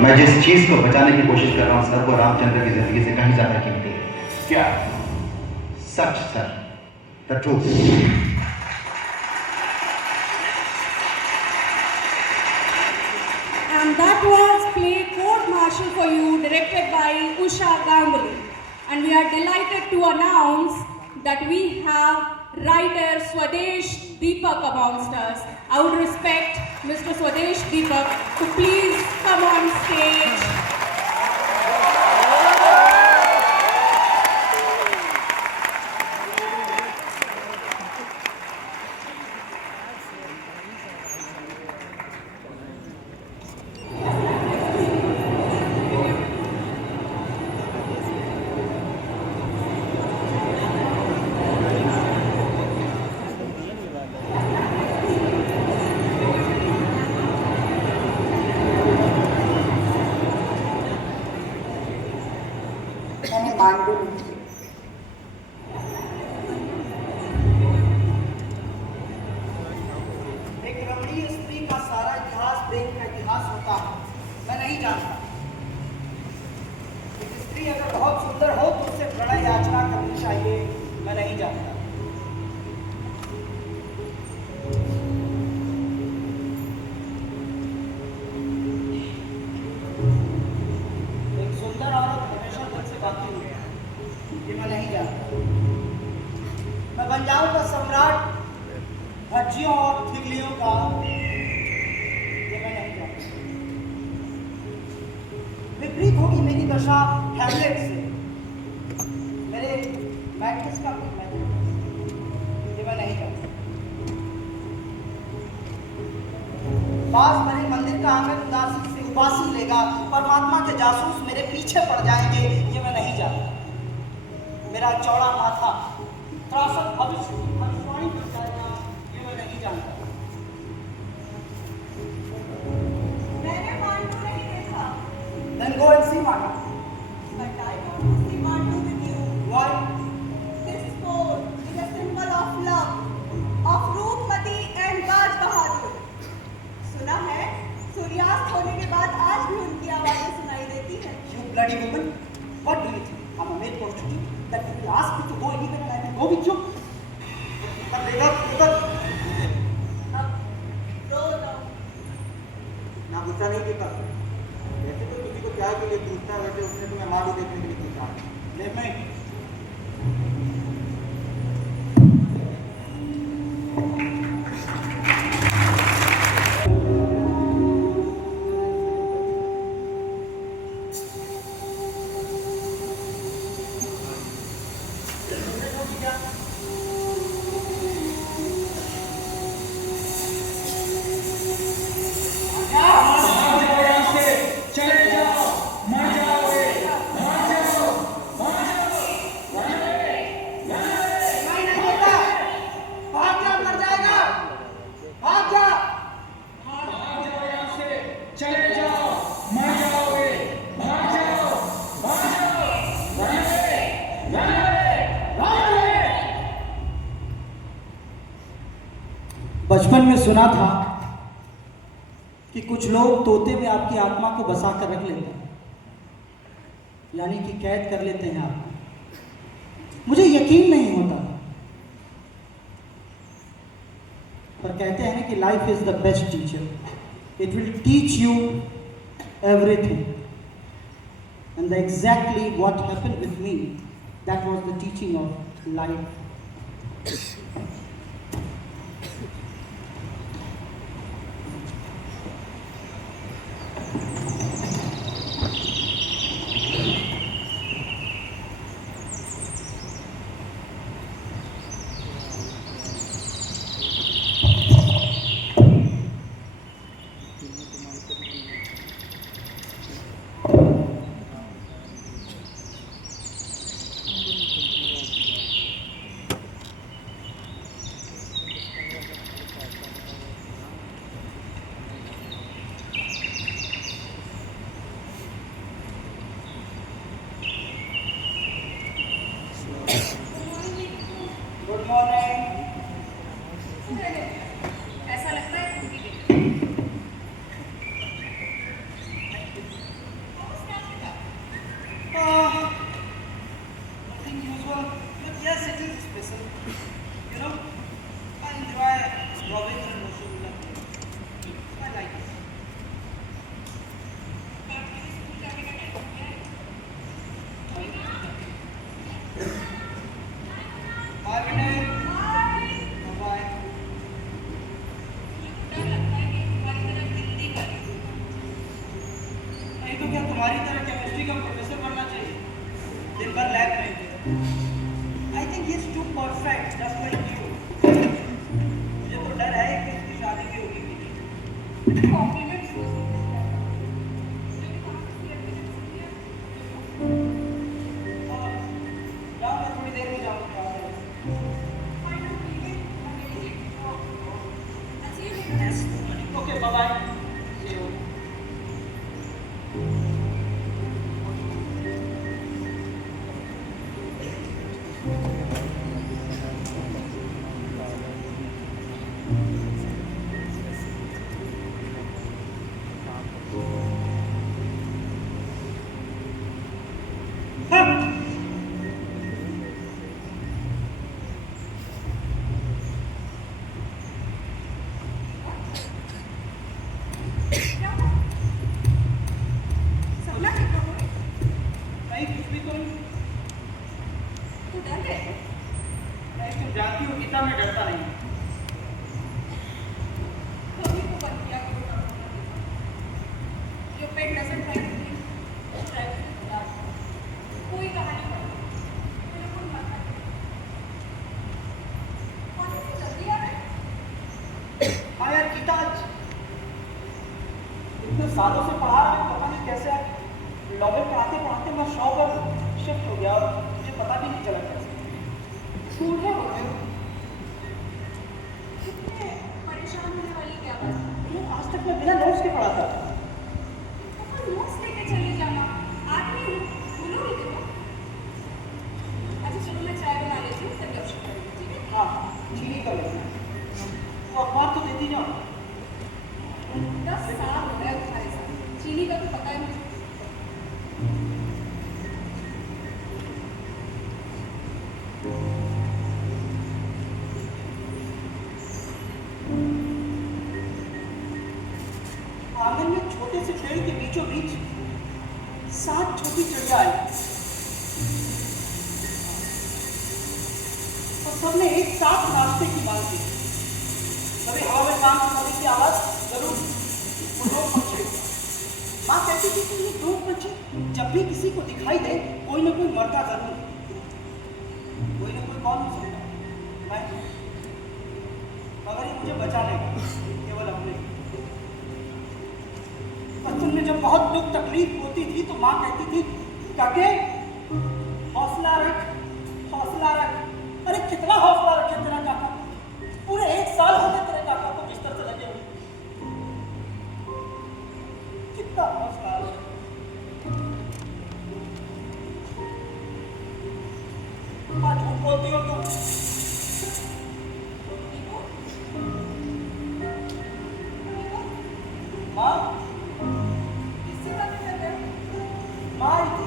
मैं जिस चीज को बचाने की कोशिश कर रहा हूं सर, वो रामचंद्र की जिंदगी से कहीं ज्यादा कीमती है। क्या? सच sir, the truth. And that was play Court Martial for You, directed by Usha Ganguly. And we are delighted to announce that we have writer Swadesh Deepak amongst us. I would respect Mr. Swadesh Deepak to please come on stage. मैंने मान भी ली। एक रमणीय स्त्री का सारा इतिहास प्रेम का इतिहास होता है, मैं नहीं जानता। एक स्त्री अगर बहुत सुंदर हो तो उसे प्रणय याचना करनी चाहिए, मैं नहीं जानता। एक सुंदर औरत हमेशा दिल से बाकी हुई है, ये मैं नहीं जानता। मैं बन जाऊं का सम्राट भज्जियों और तिगलियों का, ये मैं नहीं जानता। विपरीत होगी मेरी दशा हैमलेट से, मेरे मैट्रिक्स का ये मैं नहीं जानता। बास मेरे मंदिर का आंगन उदासी से उबासी लेगा, परमात्मा के जासूस मेरे पीछे पड़ जाएंगे, ये मैं नहीं जानता। मेरा चौड़ा माथा त्रासक भविष्य की भविष्यवाणी कर जाएगा, ये मैं नहीं जानता। मैंने मांडू नहीं देखा। Then go and see Mata. But I want to see Mandu with you. Why? This fort is a symbol of love, of Roopmati and Raj Bahadur. सुना है सूर्यास्त होने के बाद आज भी उनकी आवाजें सुनाई देती हैं। You bloody woman! What do you think? I'm a maid prostitute that you will ask me to go anywhere and I will go with you? अब रो दो। ना गुस्सा नहीं देता। वैसे तो किसी को प्यार के लिए पूछता है, वैसे उसने तुम्हें माँ को देखने के लिए पूछा। ले मैं बचपन में सुना था कि कुछ लोग तोते में आपकी आत्मा को बसा कर रख लेते हैं, यानी कि कैद कर लेते हैं आपको। मुझे यकीन नहीं होता, पर कहते हैं कि life is the best teacher, it will teach you everything, and exactly what happened with me, that was the teaching of life. को क्या तुम्हारी तरह केमिस्ट्री का प्रोफेसर बनना चाहिए? दिन भर लैब में। I think he is too perfect just like you. मुझे तो डर है कि इसकी शादी भी होगी कि नहीं। कॉम्प्लीमेंट्स और जाओ, मैं थोड़ी देर में जाऊँगा। Okay, bye bye. See you. सपना देखा हो? नहीं, कुछ भी तुम तू डर गए? नहीं, तुम जानती हो गीता, मैं डरता नहीं। कभी को बंद किया करो डरना। Your pet doesn't try to be try to be bad. कोई कहानी पढ़ो, बिल्कुल मत पढ़ो। कौन सी जल्दी आ रहा है? हाँ यार, गीता आज इतने सालों से पढ़ा रहा हूँ, पता नहीं कैसे आज लॉबल पढ़ाते पढ़ाते मैं शॉप और शिफ्ट हो गया और मुझे पता भी नहीं चला कैसे। बूढ़े हो गए हो। कितने परेशान होने वाली क्या बात है? आज तक मैं बिना नोट्स के पढ़ा था। तो नोट्स लेके चले जाना। आज नहीं भूलोगे तो? अच्छा चलो मैं चाय बना लेती हूँ, फिर गपशप करेंगे, ठीक है? हाँ, चीनी कर लेना और बात तो देती जाओ। 10 साल हो गए तुम्हारे साथ, चीनी का तो पता है मुझे। आंगन में छोटे से पेड़ के बीचों बीच 7 छोटी चिड़िया आई और सबने एक साथ नाश्ते की मांग की। कभी हवा में काम करने की आवाज जरूर। वो दो पंछी, माँ कहती थी कि ये दो पंछी जब भी किसी को दिखाई दे कोई ना कोई मरता जरूर, कोई ना कोई कौन हो सकता मैं, मगर ये मुझे बचा लेगा केवल अपने। बचपन में जब बहुत दुख तकलीफ होती थी तो माँ कहती थी काके हौसला रख, हौसला रख। अरे कितना हौसला रखे तेरा काका, पूरे 1 साल हो गए तेरे काका को बिस्तर से लगे हुए। कितना हौसला रख। माँ झूठ बोलती हो तुम। माँ किससे बातें कर रहे हो? माँ आई थी।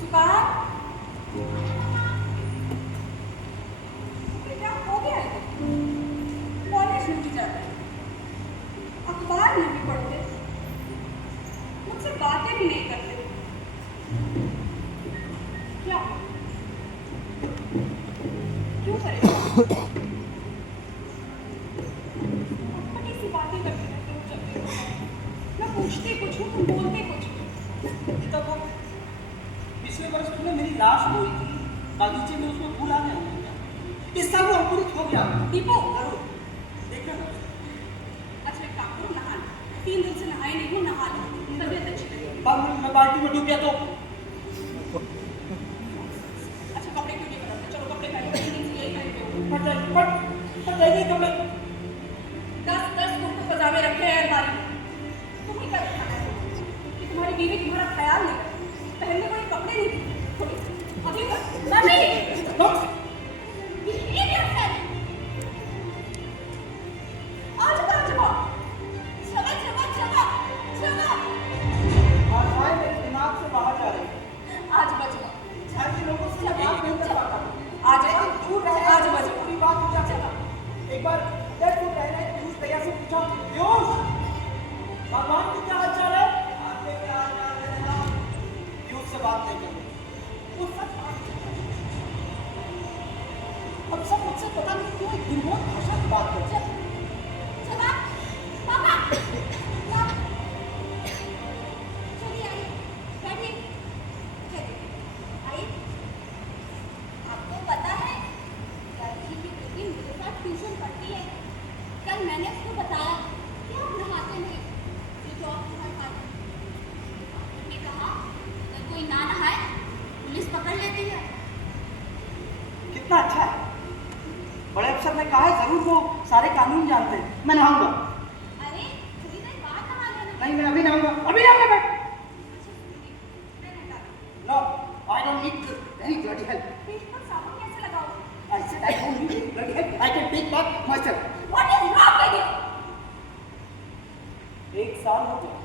सुपार क्या हो गया है? कॉलेज नहीं जाते, अखबार नहीं पढ़ते, मुझसे बातें भी नहीं करते। क्या क्यों करें? सी बातें करते रहते हो जब भी हो। मैं पूछती कुछ हूँ, तुम बोलते कुछ हो। गीता को पिछले वर्ष तुमने मेरी लाश बोई थी बागीचे में, उसमें फूल आ गया। इस साल वो अंकुरित हो गया। दीपू जरूर देखना ना। अच्छा एक काम करो, नहा लो। 3 दिन से नहाए नहीं हो, नहा लो, तबीयत अच्छी लगेगी। बाद में मैं बाल्टी में डूब गया तो अच्छा कपड़े क्यों नहीं बदलते? चलो कपड़े पहनो, 3 दिन से यही पहनते हो। फट जाएगी कपड़े। 10 कुर्ते पजामे रखे हैं अलमारी में। तुम ही कर खाना है कि तुम्हारी बीवी तुम्हारा ख्याल नहीं करती, पहनने को ये कपड़े नहीं देती। थोड़ी अभी कर मम्मी ये क्या है? आज आवाज़ मेरे दिमाग से बाहर जा रही है। आज बचवा ऐसे लोगों से मैं बात नहीं कर पाता। आज दूर रहे, आज बचवा पूरी बात हो जाती। एक बार जब तू कह रहे पीयूष भैया से पूछा, पीयूष भगवान की क्या हाल चाल है? आपके क्या हाल चाल है जनाब? पीयूष से बात नहीं करी। वो सच बात नहीं करता। अब सब मुझसे पता नहीं क्यों एक दुर्बोध भाषा की बात करते हैं। कल मैंने उसको बताया कि आप नहाते नहीं, तो आप नहा पाते। डॉक्टर ने कहा अगर कोई ना नहाए पुलिस पकड़ लेती है। कितना अच्छा है। बड़े अफसर ने कहा है जरूर वो सारे कानून जानते हैं। मैं नहाऊंगा। अरे थोड़ी देर बाद नहा लेना। नहीं, मैं अभी नहाऊंगा, अभी नहाऊंगा मैं। अच्छा, सुनिए, मैं नहा लूं। No, I don't need any bloody help. पेट पर साबुन कैसे लगाऊं? I said I don't need any bloody help. I can take back myself. What is wrong with you? 1 साल हो गया,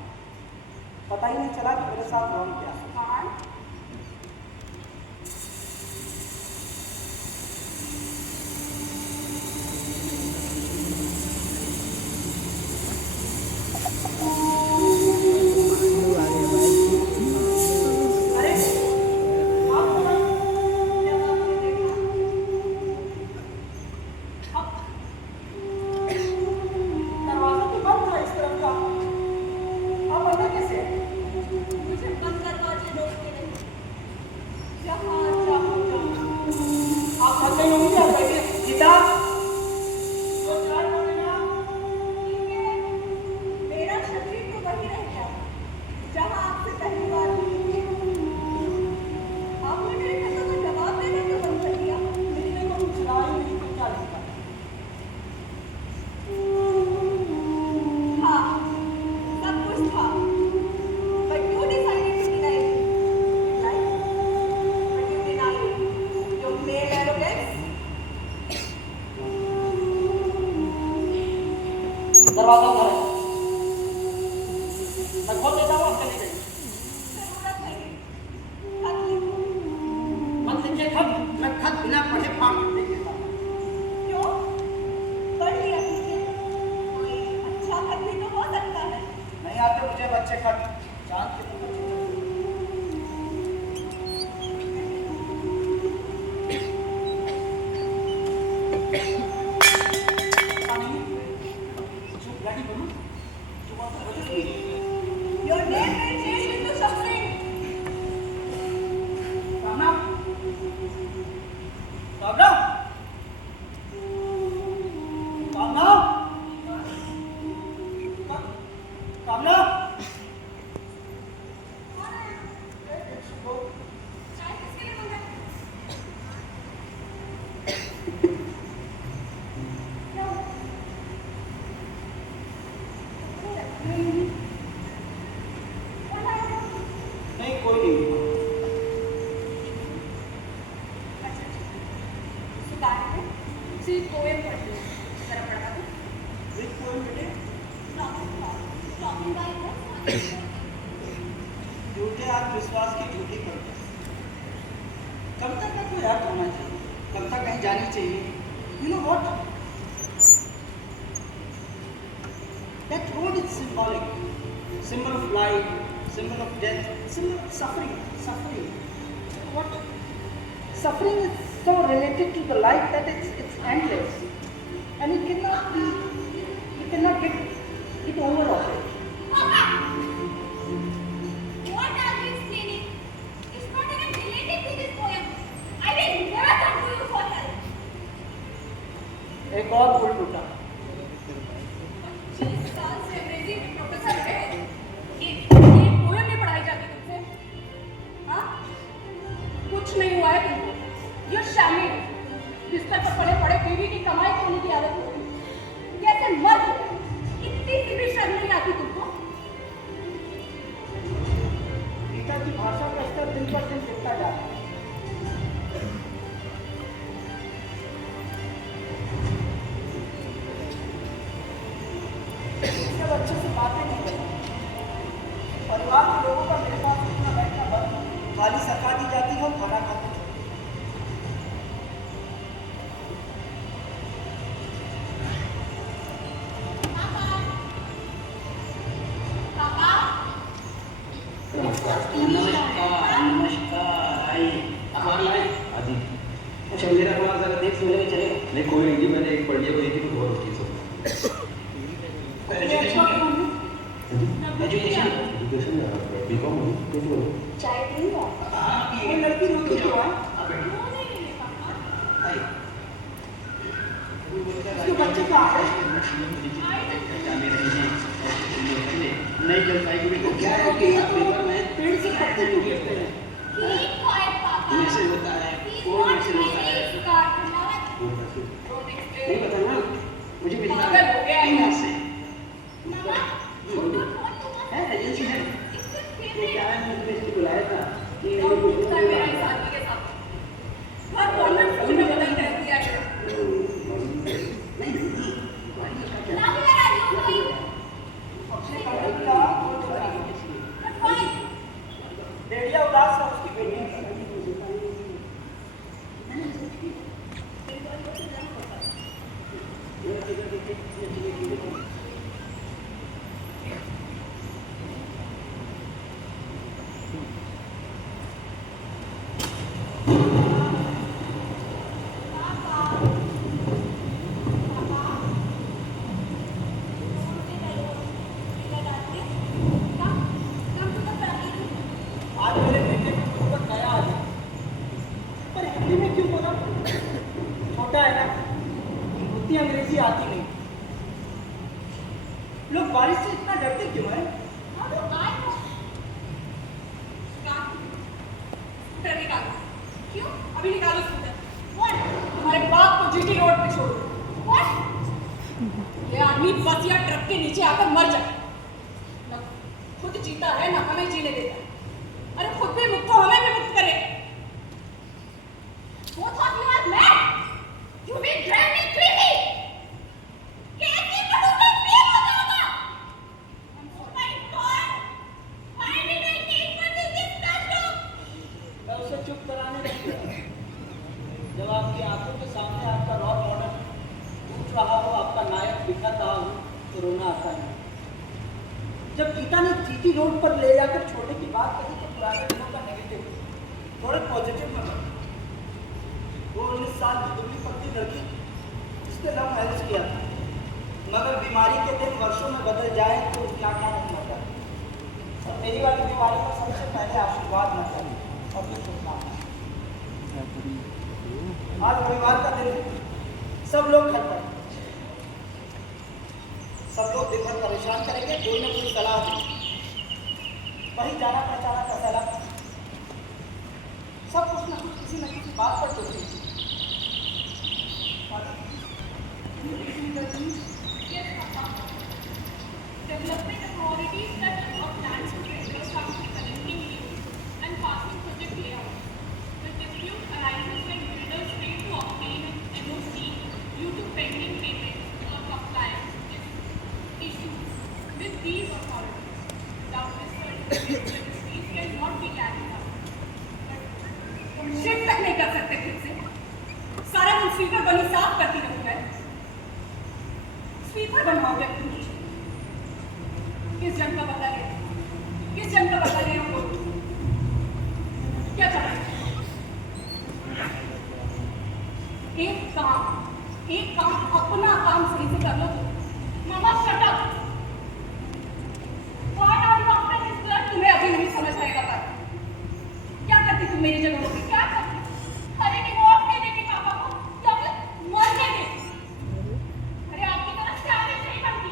पता ही नहीं चला कि मेरे साथ रॉन्ग क्या है। कौन? अरे आप कौन? जब आपने देखा, अब दरवाजा तो बंद था इस तरफ का, आप अंदर कैसे हैं? मुझे बंद दरवाजे रोकते नहीं, जहाँ चाहो जाओ। आप थक गई होंगी, आप बैठिए। गीता, तो चाय बनेगा। मेरा शरीर तो वही रह गया जहाँ आपसे पहली बार मिली थी। आपने मेरे खतों का जवाब देना क्यों बंद कर दिया? मिलने को कुछ रहा ही नहीं तो क्या लिखा? हाँ, सब कुछ था। But you decided to deny it. Right? But you denied it. Your male arrogance. दरवाजा उधर है, मैं खोल देता हूँ, आप चली जाइए। जरूरत नहीं। खत लिखो। मत लिखिए खत, मैं खत बिना पढ़े फाड़ कर देख लेता हूँ। क्यों? पढ़ लिया कीजिए। कोई अच्छा खत भी तो हो सकता है। नहीं आते मुझे बच्चे खत, चांद के तो बच्चे चलते। ऐसा नहीं है, जो bloody woman, जो वहाँ पर रजत हुई है। Your name will change into something. कामना, कामना, कामना, कामना। चाय किसके लिए मंगाई? नहीं, कोई नहीं। अच्छा, सुबह में सी पोएम पढ़ती हूँ। जरा पढ़ा दो। एक कोई बेटे, शॉपिंग बाय झूठे आत्मविश्वास की झूठी कविता। कविता का कोई अर्थ होना चाहिए, कविता कहीं जानी चाहिए। You know what? That road is symbolic, symbol of life, symbol of death, symbol of suffering. Suffering. What? Suffering is so related to the life that it's endless, and you cannot get over of it. What are you explaining? It's not even related to this poem. I will never come to you for help. एक और पुल टूटा। 25 साल से अंग्रेजी के professor रहे। ये poem नहीं पढ़ाई जाती तुमसे? हाँ? कुछ नहीं हुआ है तुमको। You're shamming. बिस्तर पर पड़े पड़े बीवी की कमाई खोने की आदत हो गई। कैसे मर गए? इतनी सी भी शर्म नहीं आती तुमको? गीता की भाषा का स्तर दिन पर दिन गिरता जा रहा है। सब अच्छे से बातें नहीं करती। परिवार के लोगों का मेरे पास इतना बैठना बंद, थाली सरका दी जाती है और खाना खाते छोड़। नमस्कार, आइए। हमारी आए आदि अच्छा, मेरा अखबार जरा देख सुनने में चलेगा। नहीं कोई नहीं जी, मैंने एक पढ़ लिया, वही थी तो बहुत अच्छी सब। एजुकेशन एजुकेशन बीकॉम कैसे करो? चाय पीऊंगा। वो लड़की रोती क्यों है? आइए। उसके बच्चे कहाँ हैं? नहीं चल पाएगी बेटा। तो क्या है कि पेपर में पेड़ से पत्ते टूट गिरते हैं। Keep quiet, Papa. मैसेज होता है, He's कोड not मैसेज होता है। ready to start tonight. Don't नहीं explain. पता ना, मुझे भी पागल हो गया है। ईमेल से Mama, you don't want to watch है एजेंसी है। It's your ये favorite. क्या है, मैंने इसको बुलाया था कि और पूछता है मेरा इस आदमी के साथ। हर कॉन्वेंट स्कूल में बदल कर दिया है। Now where are you going? अपने कमरे की आवाज़ खोल के जा रही है। But why? भेड़िया उदास है उसकी बेटी। आज मेरे बेटे के मुंह पर नया आ गया। पर हिंदी में क्यों बोला? छोटा है ना, उतनी अंग्रेजी आती नहीं। लोग बारिश से इतना डरते क्यों हैं? स्कूटर निकालो। क्यों? अभी निकालो स्कूटर। हमारे बाप को जीटी रोड पे छोड़ो। ये आदमी बस या ट्रक के नीचे आकर मर जाए। न खुद जीता है, न हमें जीने देता है। अरे खुद भी मुक्त हो, हमें भी मुक्त करे। Both of you are mad. You will drive me crazy. कैसे पढ़ूंगा? फेल हो जाऊंगा. Oh my God. Why did I take part in this classroom? मैं उसे चुप कराने नहीं गया। जब आपकी आंखों के सामने आपका रॉक मॉडल टूट रहा हो, आपका नायक दिखा रहा हो, तो रोना आता है। जब गीता ने जीटी रोड पर ले जाकर छोड़ने की बात कही तो पुराने दिनों का नेगेटिव थोड़े पॉजिटिव में बना। वो 19 साल की दुबली पतली लड़की जिसने लव मैरिज किया था, मगर बीमारी के दिन वर्षों में बदल जाए तो क्या क्या नहीं होता। और मेरी वाली बीमारी में सबसे पहले आशीर्वाद न चाहिए और फिर शुभकामना। आज रविवार का दिन है, सब लोग घर पर, सब लोग दिन भर परेशान करेंगे, कोई ना कोई सलाह देंगे। वही जाना पहचाना का सलाह, सब कुछ ना कुछ किसी न किसी बात पर टूटेंगे। Yes, Papa. Development authorities that have plans to reduce traffic connecting lanes and passing project layout. The dispute arises when builders fail to obtain an NOC due to pending payment or compliance is issued with these authorities. Without this certificate, registries cannot be carried out. But shift तक नहीं कर सकते खुद से। सारा दिन sweeper बनी साफ करती रहूं मैं। स्वीपर बनवाओगे तुम मुझे? किस जंग का बदला लिया? किस जंग का बदला लिया हमको? क्या चाहते हैं? एक काम अपना काम सही से कर लो तो। मामा shut up. Why are you after this blood? तुम्हें अभी नहीं समझ आएगा बात। क्या करती तुम मेरी जगह होगी? क्या करती? अरे डिवोर्स दे देती पापा को या फिर मरने दे। अरे आपकी तरह savage नहीं बनती।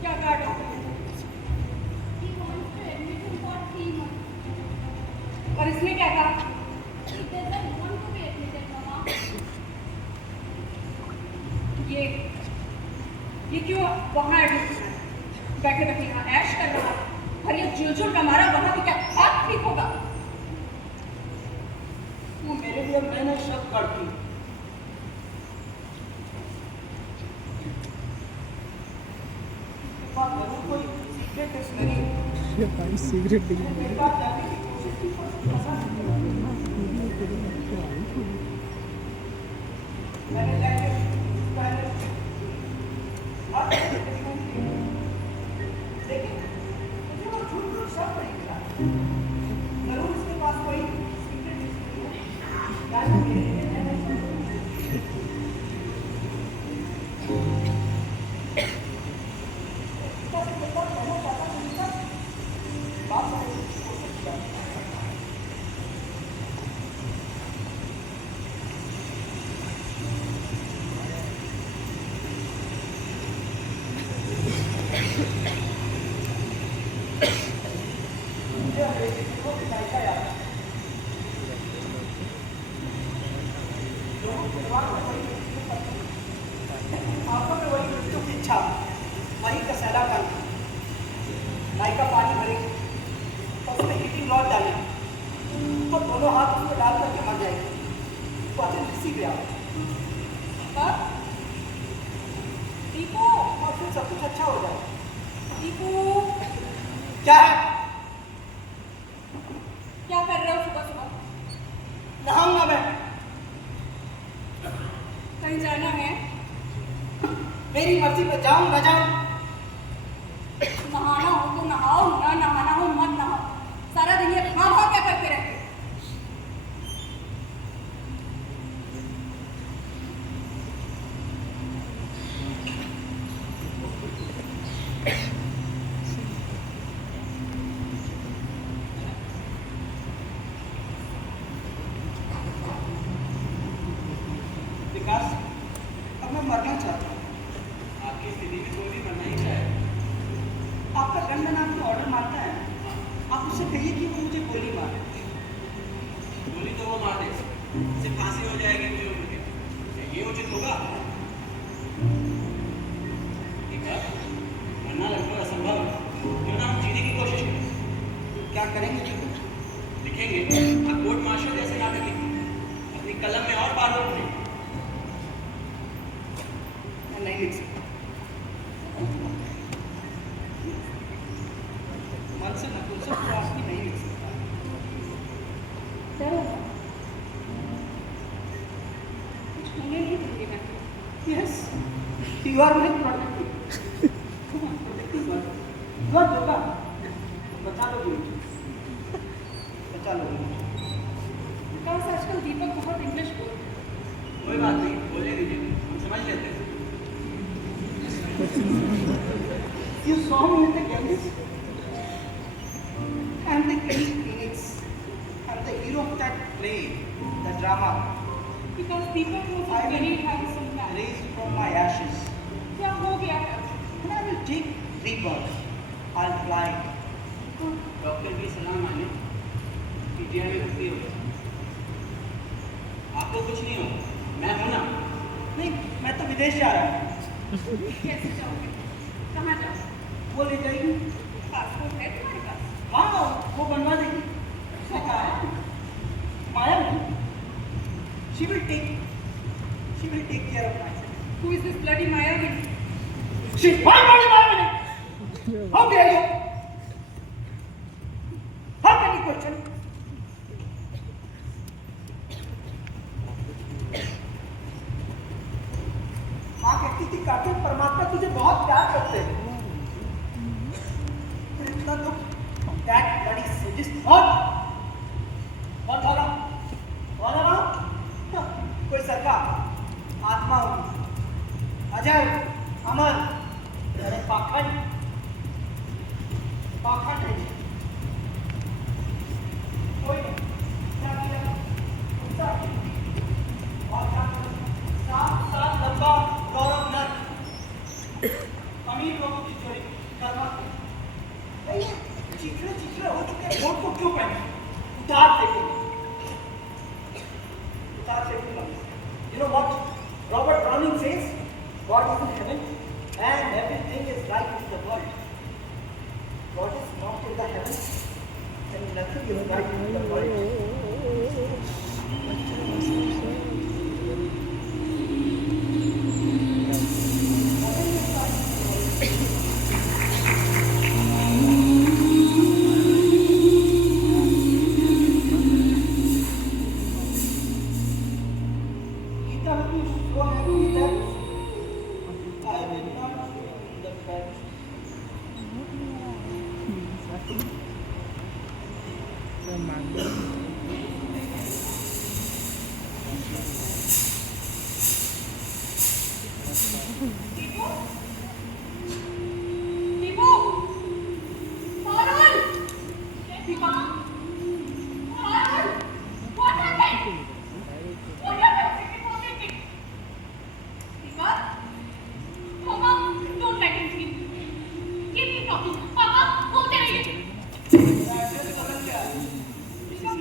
क्या कहा डॉक्टर ने? he wants to admit him for 3 months. और इसने क्या कहा? He doesn't want to be admitted, Mama. ये क्यों वहाँ एडमिट है? बैठे बैठे यहाँ ऐश कर रहा है। और ये जुलझुल का मारा वहाँ भी क्या बात ठीक होगा? वो मेरे लिए मैंने शक करती। कोई सीक्रेट टेस्ट नहीं। ये भाई सिगरेट डी मेरे पास जाने की कोशिश की पर पसंद नहीं। मैंने जाके पहले और लेकिन मुझे वो झूठ शक नहीं मिला। जरूर इसके पास कोई सीक्रेट टेस्ट नहीं है। आंखों में वही मृत्यु की इच्छा, वही कसैला कर नाई का पानी भरे और उसमें हीटिंग रॉड डाले तो दोनों हाथ उसमें डाल करके मर जाएगी। वो अति किसी गया पर दीपू, और फिर सब कुछ अच्छा हो जाए। दीपू, क्या है? क्या कर रहे हो सुबह सुबह? नहाऊंगा मैं। कहीं जाना है? मेरी मर्जी पे जाऊं न जाऊं। नहाना हो तो नहाओ, ना नहाना हो मत नहाओ। सारा दिन ये हाँ क्या करते रहते हो? विकास, अब मैं मरना चाहता हूँ। आपकी स्थिति में कोई भी मरना ही चाहे। आपका गंडन आपको ऑर्डर मारता है, आप उससे कहिए कि वो मुझे गोली मारे। गोली तो वो मार दे, उससे फांसी हो जाएगी कोई उम्र के। ये उचित होगा? ठीक है, मरना लगभग असंभव है। क्यों ना हम जीने की कोशिश करें? क्या करेंगे जी? लिखेंगे, आप कोर्ट मार्शल जैसे नाटक लिखेंगे, अपनी कलम में और बार नहीं। मैं नहीं लिख सकता। मन से नपुंसक तो आपकी नहीं लिख सकता। डरो ना, कुछ होने नहीं दूंगी मैं। Yes, you are my protective. Protective God. God होगा, बचा लोगे, बचा लोगे। विकास, आजकल दीपक बहुत इंग्लिश बोल रहे हैं। कोई बात नहीं, बोले दीजिए, हम समझ लेते हैं। You saw me in the Ganges. I'm the King Phoenix. I'm the hero of that play, the drama. Because Deepak was a I very will handsome man. raise from my ashes. क्या हो गया है? And I will take rebirth. I'll fly. Doctor की सलाह माने, PGI में भर्ती हो जाए। आपको कुछ नहीं होगा, मैं हूं ना। नहीं, मैं तो विदेश जा रहा हूँ। कैसे जाओगे? कहाँ जाओगे? वो ले जाएगी। पासपोर्ट है तुम्हारे पास? हाँ, वो बनवा देगी। उसने कहा है, माया नहीं। She will take care of myself. Who is this bloody Mayavani? She's my body, Mayavani. How dare you? How can you question? माँ कहती थी काफी परमात्मा तुझे बहुत प्यार करते हैं। इतना दुख, that bloody sadist thought. कौन था ना? कौन है वहाँ? कोई सरकार, आत्मा होगी, अजय, अमर, अरे पाखंड, पाखंड है। कोई नहीं, क्या किया? गुस्सा किया। और क्या किया? 7 साल लंबा गौरव नर, अमीर लोगों की चोरी, कर्मा। भैया, चिथड़े हो चुके हैं, वोट को क्यों पहने? उतार देंगे। You know what Robert Browning says? God is in heaven and everything is right in the world. God is not in the heaven and nothing is right in the world. Gita was so happy that I did not feel the bed. Deepu? Deepu? Parul! Deepak? Parul! What happened? What happened? What happened? Deepak? Papa, don't let him sleep. Keep him talking. Papa, go there again. ऐसे बदल गया। Deepak,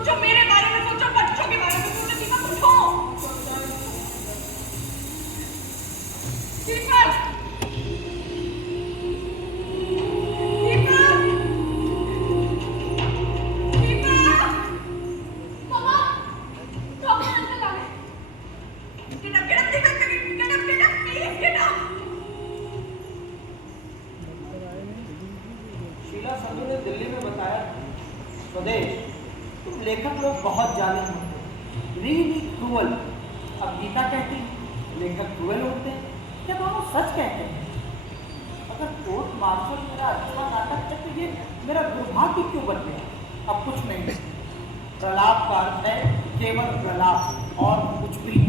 सोचो, मेरे बारे में सोचो, बच्चों के बारे में सोचो। दीपक उठो। दीपक, दीपक, दीपक, मामा, डॉक्टर अंकल आ गए। Get up, Deepak, get up, please get up. Sheila Sandhu ने दिल्ली में बताया, स्वदेश तुम लेखक लोग बहुत जालिम होते, रियली क्रूअल। अब गीता कहती लेखक क्रूअल होते हैं, क्या दोनों सच कहते हैं? अगर कोर्ट मार्शल मेरा अच्छा नाटक है तो ये मेरा दुर्भाग्य क्यों बन गया? अब कुछ नहीं, प्रलाप का अर्थ है केवल प्रलाप और कुछ भी नहीं।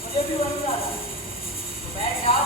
मुझे भी वही याद है। तो बैठ जाओ।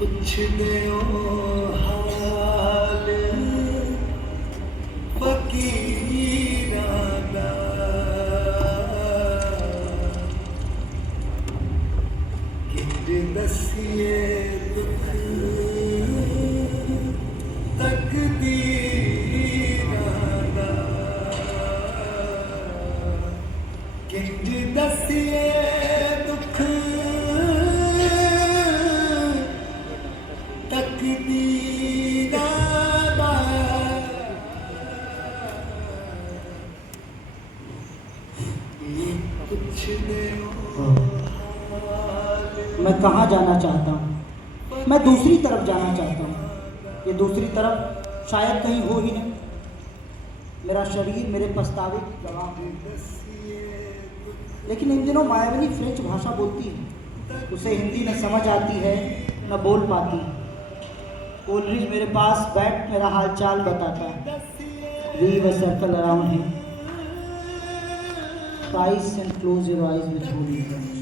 कुछ दो हाल फकीरा दा किंज दसिए दुख तकदीरा दा किंज दसिए दुख मैं कहाँ जाना चाहता हूँ? मैं दूसरी तरफ जाना चाहता हूँ। ये दूसरी तरफ शायद कहीं हो ही नहीं। मेरा शरीर मेरे पछतावे की गवाह है। लेकिन इन दिनों मायावनी फ्रेंच भाषा बोलती है, उसे हिंदी न समझ आती है न बोल पाती। कोलरिज मेरे पास बैठ मेरा हालचाल बताता है। Weave a circle around him, rise and close your eyes with holy hands.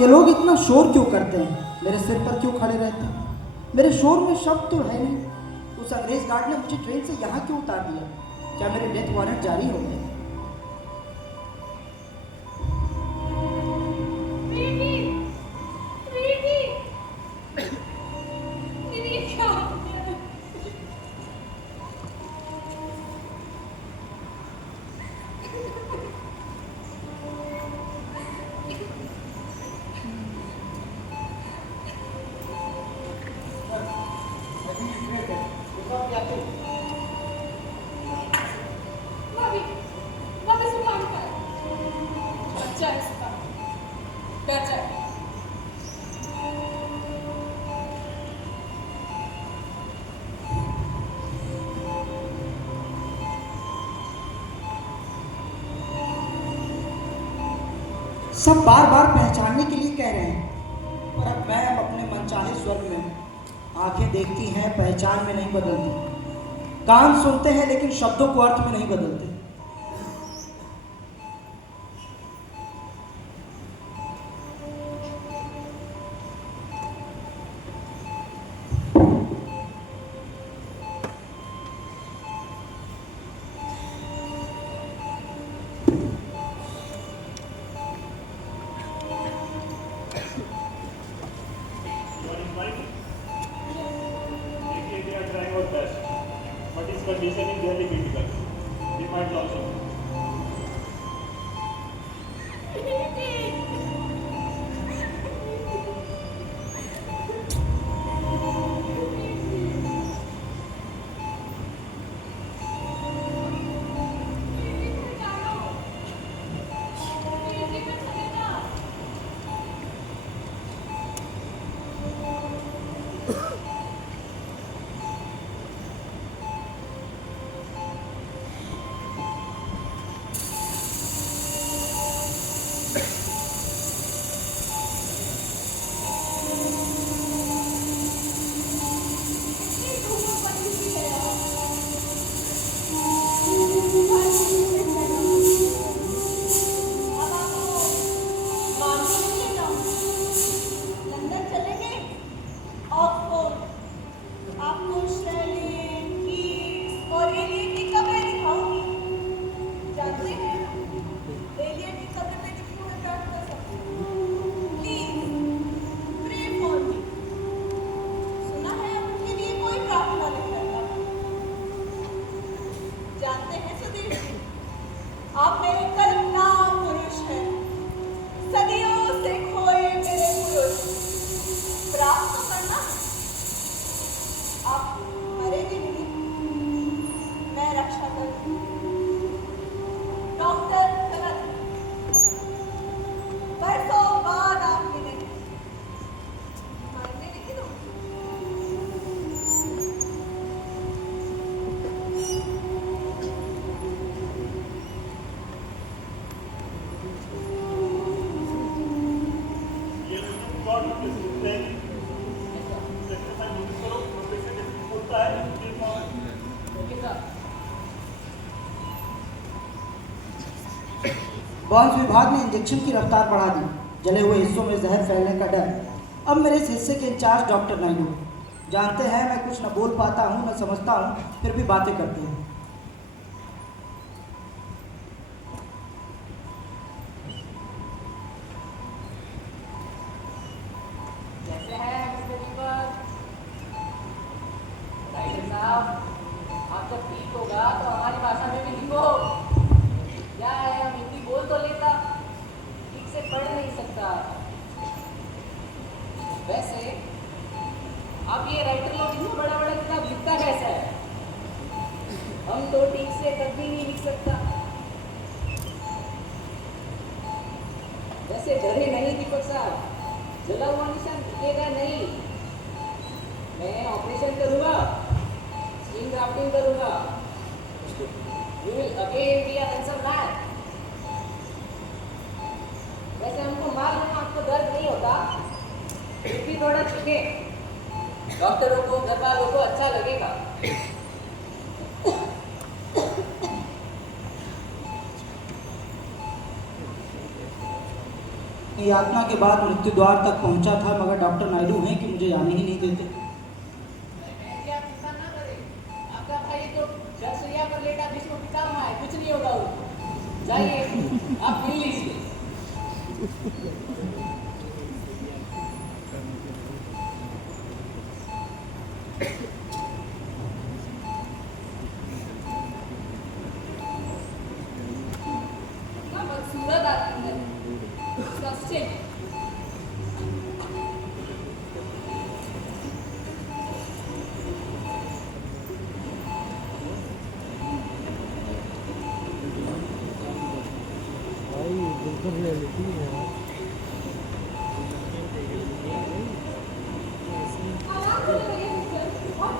ये लोग इतना शोर क्यों करते हैं? मेरे सिर पर क्यों खड़े रहते हैं? मेरे शोर में शब्द तो है नहीं। उस अंग्रेज गार्ड ने मुझे ट्रेन से यहाँ क्यों उतार दिया? क्या मेरे डेथ वारंट जारी हो गए? सब बार बार पहचानने के लिए कह रहे हैं, और अब मैं अपने मनचाहे स्वर्ग में। आंखें देखती हैं, पहचान में नहीं बदलती। कान सुनते हैं लेकिन शब्दों को अर्थ में नहीं बदलते। देखिए, they are trying our best, but his condition is very critical. He might also. London चलेंगे, ऑक्सफोर्ड, आपको स्टेलिन, कीट्स और एलियट की कब्रें दिखाऊंगी। जानते हैं, एलियट की कब्र पे लिखी हुई प्रार्थना सब। Please pray for me. सुना है उनके लिए कोई प्रार्थना नहीं करता। जानते हैं सुधीर जी, आप मेरे कलमनाम पुरुष हैं, सदियों से खोए मेरे पुरुष। प्राप्त तो करना, आप मरेंगे नहीं, मैं रक्षा करूंगी। डॉक्टर भरत, बरसों बाद आप मिले, मरने लिखी दो। ये लोग गॉड के सुनते हैं। जैसे मैं यूज करो, प्रोफेसर जैसे बोलता है, फिर बॉन्स विभाग ने इंजेक्शन की रफ्तार बढ़ा दी। जले हुए हिस्सों में जहर फैलने का डर। अब मेरे इस हिस्से के इंचार्ज डॉक्टर नायडू। जानते हैं मैं कुछ न बोल पाता हूँ न समझता हूँ, फिर भी बातें करते हैं। कैसे हैं मिस्टर दीपक? राइटर साहब, आप जब ठीक होगा तो हमारी भाषा में भी लिखो। क्या है, हम हिंदी बोल तो लेता, ठीक से पढ़ नहीं सकता। वैसे आप ये राइटर लोग इतना बड़ा बड़ा किताब लिखता कैसा है? हम तो ठीक से कभी नहीं लिख सकता। वैसे डरे नहीं दीपक साहब, जला हुआ निशान दिखेगा नहीं। मैं ऑपरेशन करूंगा, स्किन ग्राफ्टिंग करूंगा। You will again be a handsome man. वैसे हमको मालूम आपको दर्द नहीं होता, फिर भी थोड़ा चुके। डॉक्टरों को, घर वालों को अच्छा लगेगा। यातना के बाद मृत्यु द्वार तक पहुंचा था, मगर डॉक्टर नायडू हैं कि मुझे जाने ही नहीं देते। ऐसे आप चिंता ना करें, आपका भाई तो जलसैया पर लेटा भीष्म पितामह है, कुछ नहीं होगा वो। जाइए, आप मिल लीजिए। कितना बदसूरत आदमी है, Disgusting. आराम से लगे मिस्टर, बहुत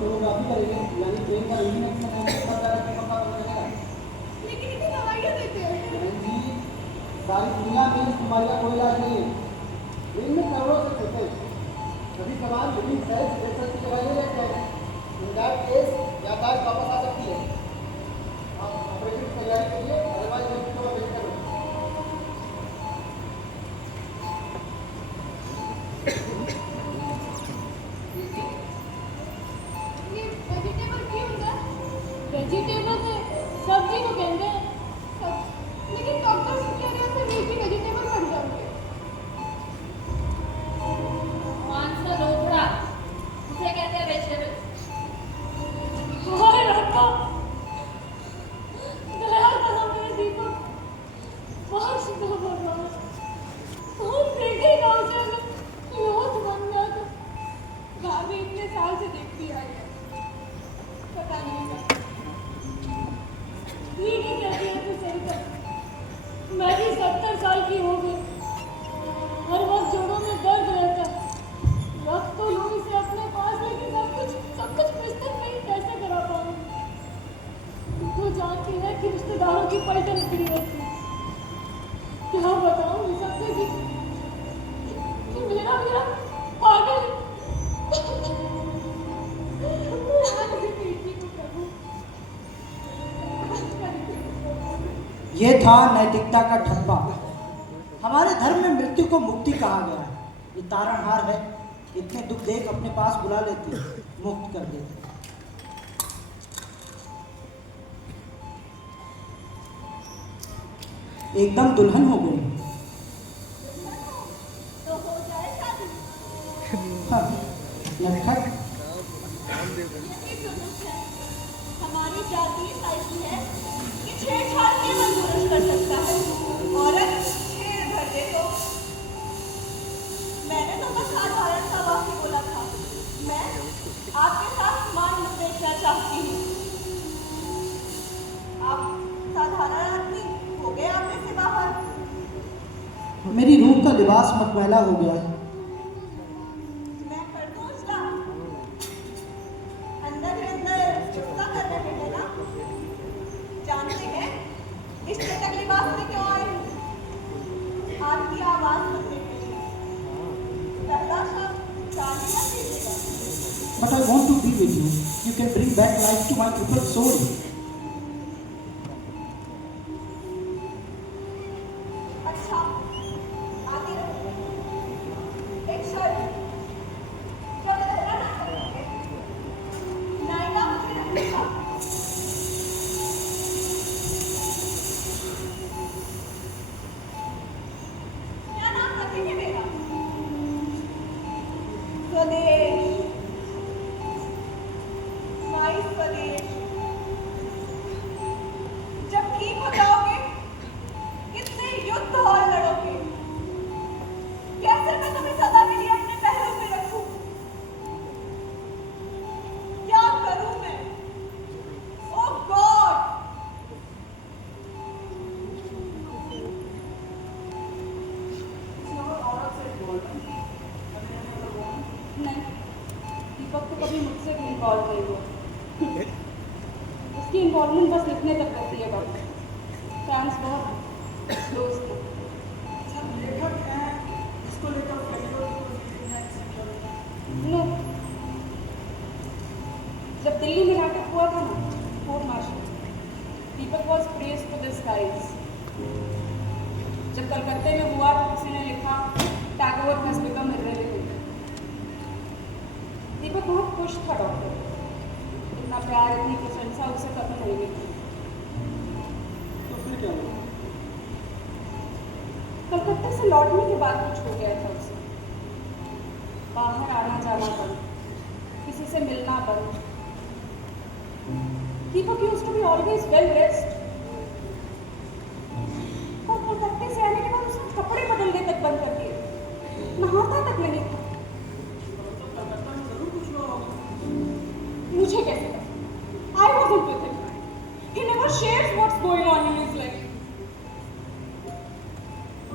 फोटोग्राफी करेंगे यानी ट्रेन का यूनिट में पता लगेगा। लेकिन इतनी दवाइयाँ देते हैं। बहन जी, सारी दुनिया में इस बीमारी का कोई इलाज नहीं है। इनमें करोड़ों से पैसे हैं। कभी कभार लिविंग सेल्स रिसर्च की दवाई ले लेते हैं। इन दैट केस याददाश्त वापस आ सकती है। आप ऑपरेशन की तैयारी करिए, अदरवाइज मैं तो वेट करूँ। ये वेजिटेबल क्यों होता है? वेजिटेबल से सब्जी को कहते हैं। लेकिन डॉक्टर कह रहे हैं मीठी वेजिटेबल बन जाओगे। मांस का रोकड़ा उसे कहते हैं वेजिटेबल। हाय रब्बा, दया करो मेरे दीपक, बहुत शुक्र भगवान। तुम देखे गाँव से रोज बन गया था। गाँव में इतने साल से देखती आई है, पता नहीं था। ठीक है कहती है तू सही कर। मैं भी 70 साल की हो गई। हर वक्त जोड़ों में दर्द रहता है। रख तो लूँ इसे अपने पास, लेकिन सब कुछ बिस्तर में ही कैसे करा पाऊँ? तू जानती है कि रिश्तेदारों की पलटन निकली रहती है। क्या बताऊँ इस सबसे कि मेरा पागल ये था नैतिकता का ढब्बा। हमारे धर्म में मृत्यु को मुक्ति कहा गया है। ये तारणहार है, इतने दुख देख अपने पास बुला लेती है, मुक्त कर देती है। एकदम दुल्हन हो गई। तो हो जाए शादी। हाँ, नटखट। ये जुलूस है। हमारी जाति ऐसी है कि छेड़छाड़ केवल पुरुष कर सकता है। औरत छेड़ भर दे तो। मैंने तो बस साधारण सा वाक्य बोला था। मैं आपके साथ मान देखना चाहती हूँ। आप साधारण आदमी हो गए आपने से बाहर। मेरी रूह का लिबास मखमैला हो गया है। मैं कर दूँ इस्लाम? अंदर ही अंदर चुपता कर रहे हैं ना? जानते हैं रिश्ते तक लिबास में क्यों आए? आपकी आवाज सुनने के लिए। पहला शब्द चाली मत दीजिएगा। But I want to be with you. You can bring back life to my crippled soul. अच्छा, आगे रहो। एक शर्त, जब लहरा ना करेंगे, नायका मुझे रखेगा। क्या नाम रखेंगे मेरा? स्वदेश, माई स्वदेश। जब ठीक हो जाओगे, कितने युद्ध और लड़ोगे? कैसे मैं तुम्हें सदा के लिए अपने पहलू में रखूं? क्या करूं मैं? ओह गॉड! नहीं, दीपक तो कभी मुझसे भी इन्वॉल्व नहीं हुआ। उसकी इन्वॉल्वमेंट बस लिखने तक रहती है बस। फैंस बहुत दोस्त हैं। नो, जब दिल्ली में नाटक हुआ था ना, court martial, Deepak was praised for this guys. जब कलकत्ते में हुआ तो किसी ने लिखा Tagore has become irrelevant. Deepak बहुत खुश था डॉक्टर। इतना प्यार, इतनी प्रशंसा उसे कभी नहीं मिली। तो फिर क्या हुआ? कलकत्ते से लौटने के बाद कुछ हो गया था उसे। बाहर आना जाना बंद, किसी से मिलना बंद। Deepak used to be always well dressed. और कलकत्ते से आने के बाद उसने कपड़े बदलने तक बंद कर दिए। नहाता तक नहीं था। मुझे कैसे पता? I wasn't with him. He never shares what's going on in his life.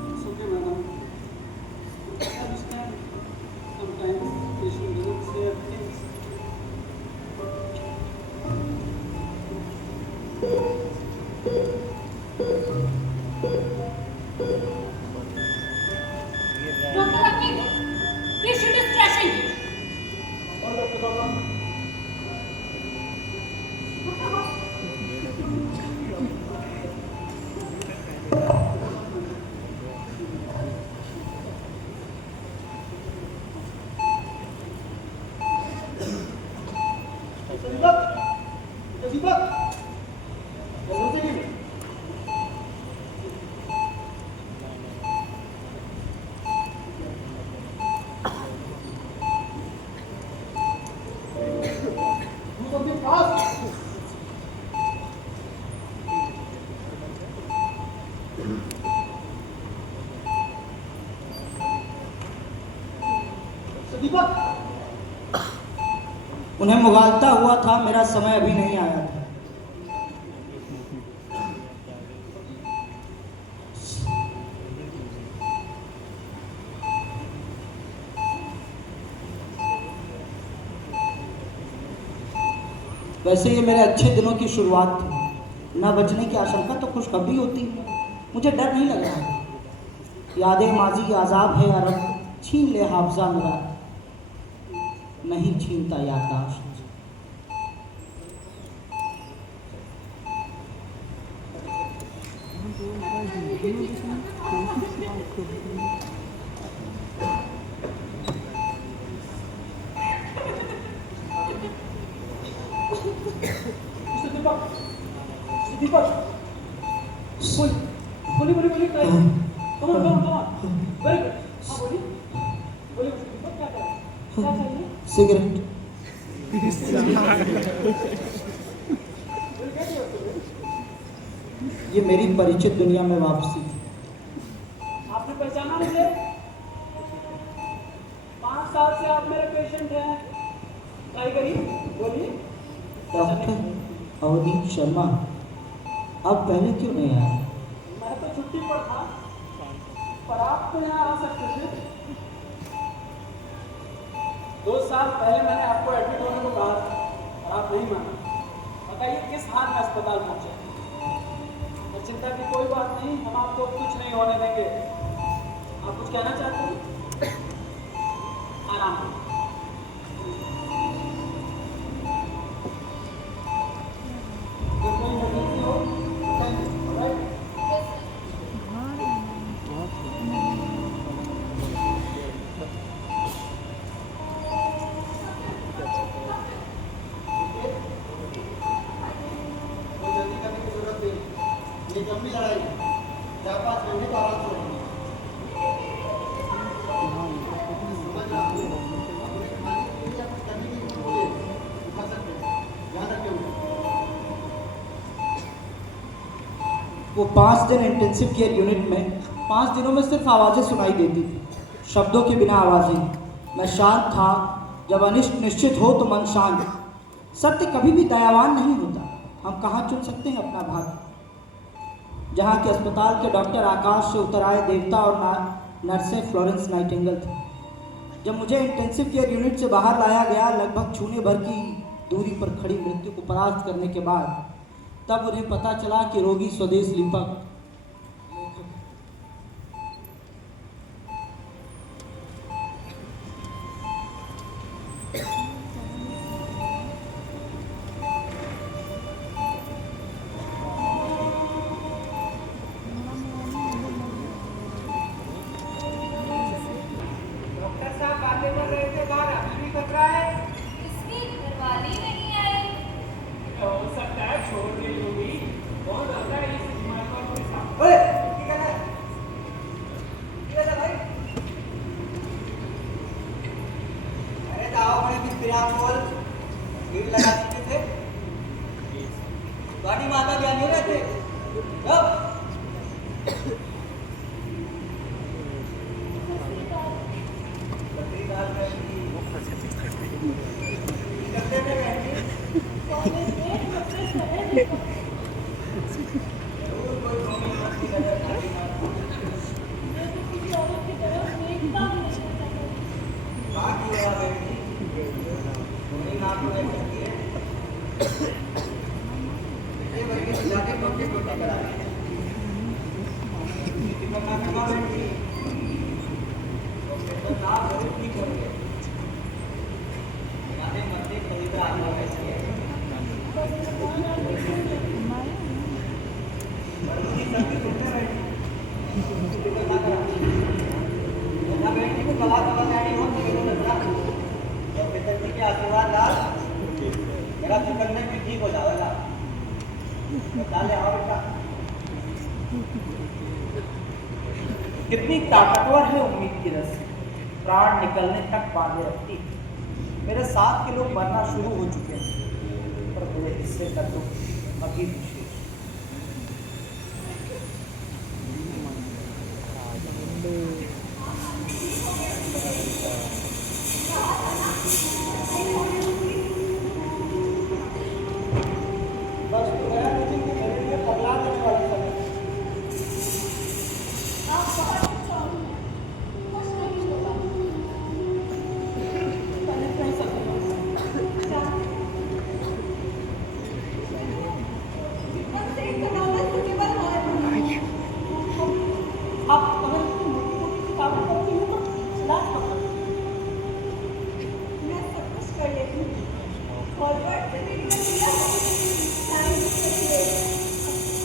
It's okay, madam. I understand. Sometimes patient doesn't say things. the problem? उन्हें मुगालता हुआ था, मेरा समय अभी नहीं आया था। वैसे ये मेरे अच्छे दिनों की शुरुआत थी। ना बचने की आशंका तो खुशखबरी होती है। मुझे डर नहीं लग रहा है। यादें माजी आज़ाब है या रब छीन ले हाफजा मेरा, नहीं छीनता याददाश्त। Deepak, बोलिए क्या है? Come on, very good. हाँ बोलिए दीपक क्या कर रहे हैं? क्या चाहिए? सिगरेट। ये मेरी परिचित दुनिया में वापसी थी। आपने पहचाना मुझे? 5 साल से आप मेरे पेशेंट हैं। ट्राई करिए, बोलिए। डॉक्टर अवधीत शर्मा, आप पहले क्यों नहीं आए? मैं तो छुट्टी पर था, पर आप तो यहाँ आ सकते थे। 2 साल पहले मैंने आपको एडमिट होने को कहा था और आप नहीं माना। बताइए किस हाल में अस्पताल पहुंचे? और चिंता की कोई बात नहीं, हम आपको कुछ नहीं होने देंगे। आप कुछ कहना चाहते हैं? आराम करो। अगर कोई इमरजेंसी हो बताइए, राइट? कोई जल्दी करने की जरूरत नहीं। ये लंबी लड़ाई है, 4-5 घंटे तो आराम से रहेंगे। समझ रहा हूँ। अपने खाने के लिए या कुछ करने के लिए बोलिए, उठा सकते हैं। ध्यान रखिए उनका। वो 5 दिन इंटेंसिव केयर यूनिट में 5 दिनों में सिर्फ आवाज़ें सुनाई देती थी, शब्दों के बिना आवाज़ें। मैं शांत था। जब अनिष्ट निश्चित हो तो मन शांत। सत्य कभी भी दयावान नहीं होता। हम कहाँ चुन सकते हैं अपना भाग? जहाँ के अस्पताल के डॉक्टर आकाश से उतर आए देवता और नर्सें फ्लोरेंस नाइटिंगेल थी। जब मुझे इंटेंसिव केयर यूनिट से बाहर लाया गया, लगभग छूने भर की दूरी पर खड़ी मृत्यु को परास्त करने के बाद, तब उन्हें पता चला कि रोगी स्वदेश लिपक डॉक्टर साहब बातें कर रहे थे बाहर, अभी भी कर रहा है। इसकी घरवाली नहीं आई। हो सकता है छोड़ दे होगी। कौन रहता है इस बीमार के साथ? ओए, क्या कर रहा है? क्या कर रहा है? अरे दाव बड़े भी पिरान बोल, भीड़ लगा देते थे। गाड़ी माता बयान हो रहे थे। अब हो बैठिए। के आशीर्वाद लाल मेरा चुकन्ने भी ठीक हो जाएगा। डाले आओ बेटा। कितनी ताकतवर है उम्मीद की रस्सी, प्राण निकलने तक बांधे रखती। मेरे 7 किलो मरना शुरू हो चुके हैं, पर मेरे हिस्से का दुख अभी भी शेष। बस तो गया लेकिन कि मेरे लिए पगला देने वाली समय। आप बहुत अच्छा हो। कुछ नहीं होगा। पलट नहीं सकते। क्या? बस एक तनाव से केवल है। आप अगर मोटी-मोटी किताबें पढ़ती हो तो सिलाट पकड़। मैं सब कुछ कर लेती हूँ। फॉरवर्ड से मेरी नदियाँ साइंस के लिए।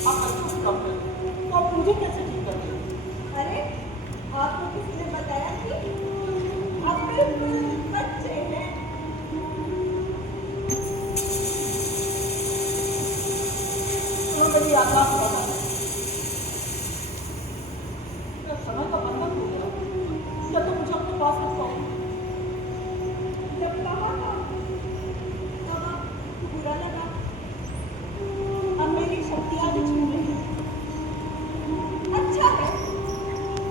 आप अच्छा से काम करते हो, तो आप मुझे कैसे ठीक करते हो? अरे आपको किसी ने बताया कि आप बिल्कुल बच्चे हैं। तो मेरी आकाश वाला है। मेरा समय का बंधन हो गया। या तो मुझे अपने पास रखो। जब कहा था तब आपको बुरा लगा। अब मेरी शक्तियाँ भी छूट रही हैं। अच्छा है,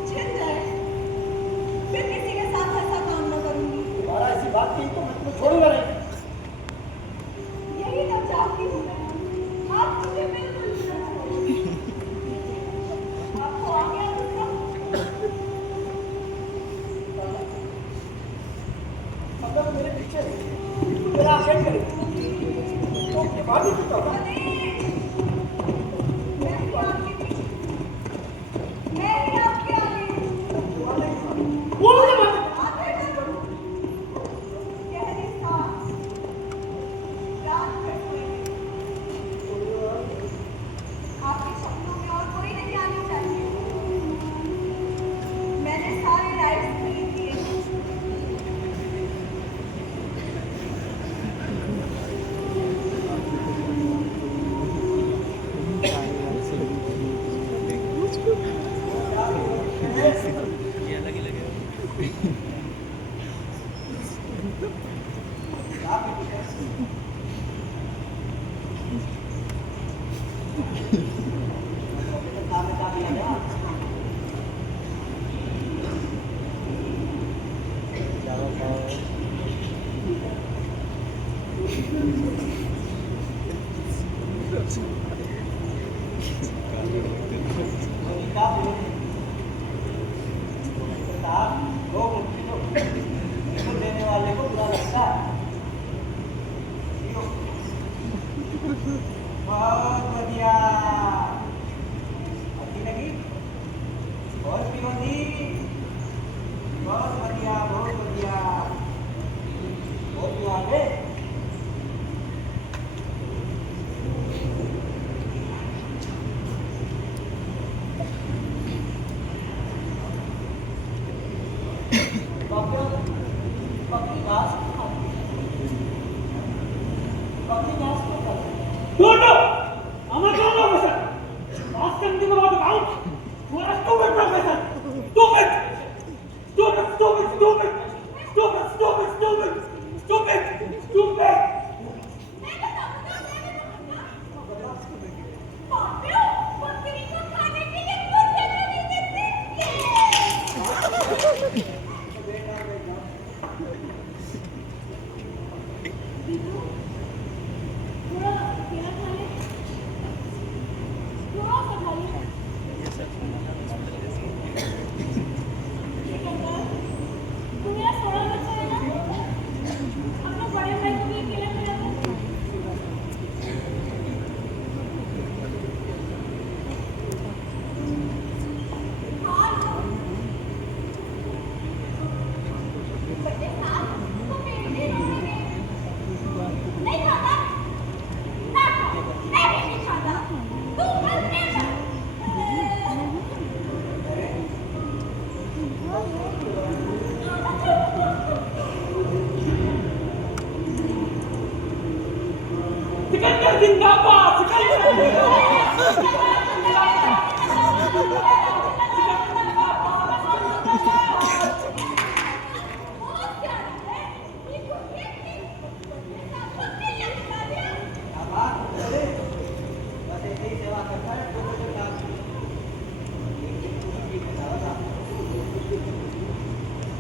छिन जाए। फिर किसी के साथ ऐसा काम न करूँगी। दोबारा ऐसी बात की तो मैं तुम्हें छोड़ूंगा नहीं। यही तो चाहती हूँ मैं। आप मुझे बिल्कुल न छोड़िए। आपको आ गया गुस्सा? अगर मेरे पीछे मेरा आशय करे तो अपने बात ही चुका होगा। मैं ही आपके आगे। वो मुझे मार आगे बढ़ो। गहरी सांस। रात भर सोइए। आपके सपनों में और कोई नहीं आनी चाहिए। मैंने सारे राइट्स खरीद लिए हैं। देने वाले को बुरा लगता है। बहुत बढ़िया। अच्छी लगी? और पियो जी। बहुत बढ़िया, बहुत बढ़िया। और पियो आगे। बकरी घास खाती है। बकरी घास को खाती है। छोड़ो, हमें कौन लोग सिकंदर जिंदाबाद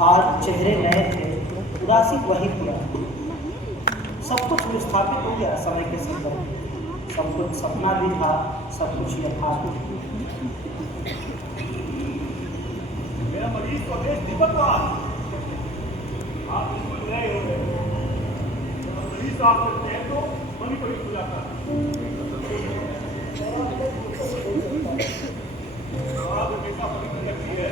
आज चेहरे नए थे, उदासी वही थी। सब कुछ विस्थापित हो गया समय के संदर्भ में। सब कुछ सपना भी था, सब कुछ यथार्थ भी। मेरा मरीज स्वदेश दीपक का आप बिल्कुल नए हो गए। मरीज आप करते हैं तो मनी को हो जाता है। आप हमेशा पवित्र लगती है।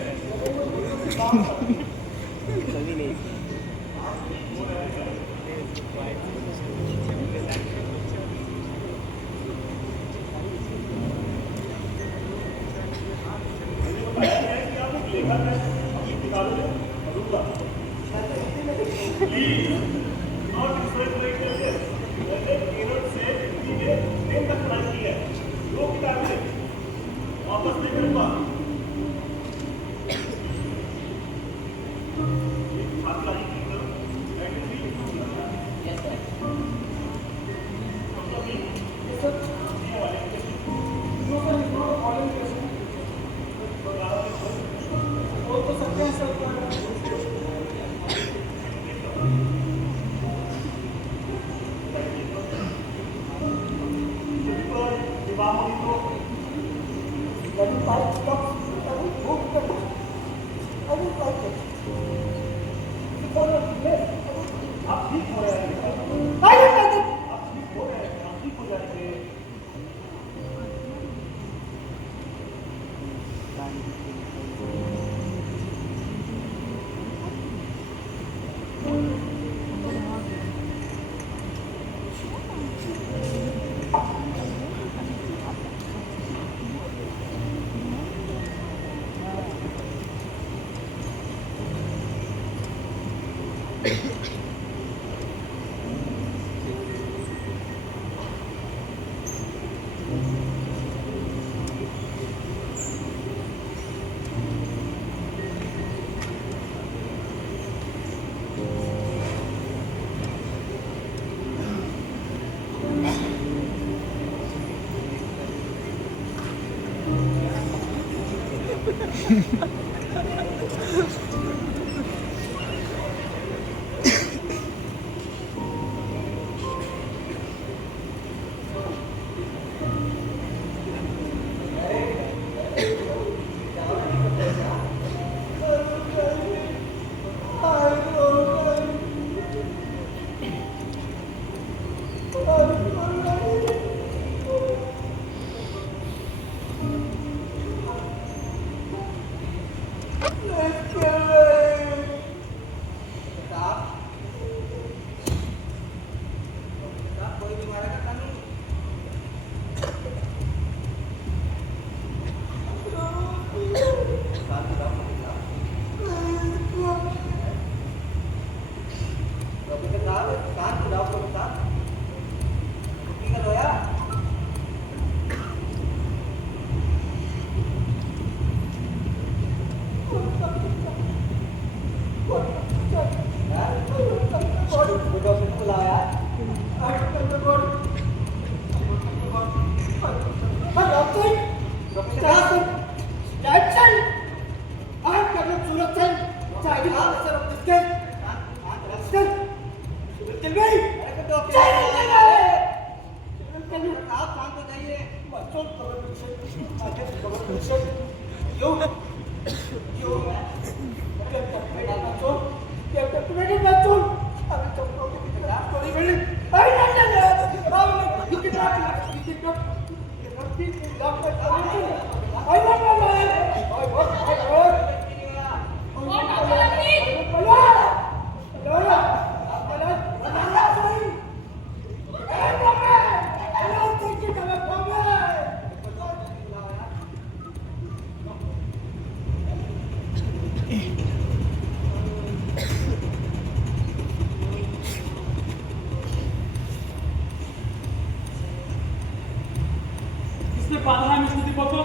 बांधना है मिस्टर दीपक को?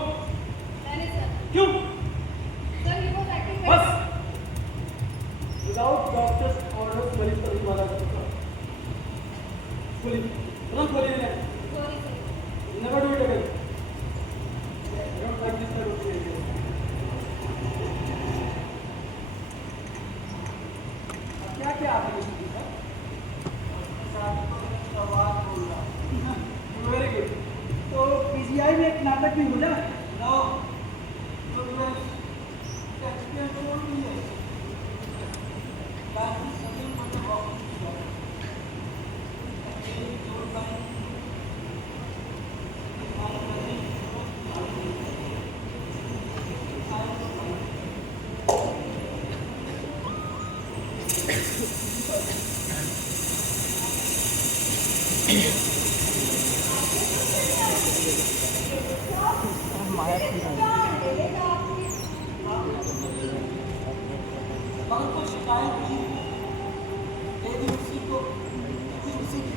नहीं सर, क्यों? सर ही वॉज एक्टिंग बस विदाउट डॉक्टर्स ऑर्डर्स मरीज को नहीं मारा जा सकता। खोलिए, तुरंत खोलिए इन्हें। Sorry sir. Never do it again. I don't like this type of behavior. क्या क्या आपने लिखी थी सर? Very good. तो पीजीआई में एक नाटक भी हो जाए? नो, मगर कोई शिकायत नहीं दे दी उसी को, फिर उसी की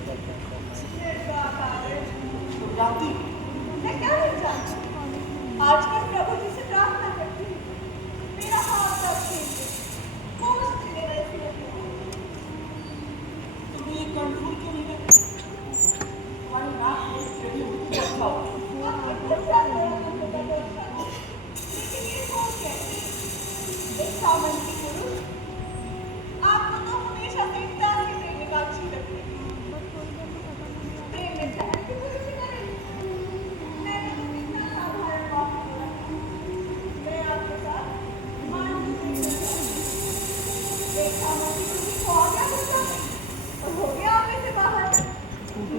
तो जानती मैं क्या नहीं जानती। आज मैं प्रभु जी से प्रार्थना करती हूँ, मेरा हाथ रखें, होश मिले वैसे तुम्हें ये कंट्रोल क्यों नहीं करती? तुम्हारी नाक में टेढ़ी होती है, अच्छा हो। लेकिन ये कौन कहते हैं? एक सामंती पुरुष आपको तो हमेशा से दासी प्रेमिका अच्छी लगती है। प्रेम में ध्यान की पुरुष करें। मैंने तो कितना साधारण बात बोला था। मैं आपके साथ मानती नहीं हूँ। एक सामंती पुरुष को आ गया गुस्सा और हो गया आगे से बाहर।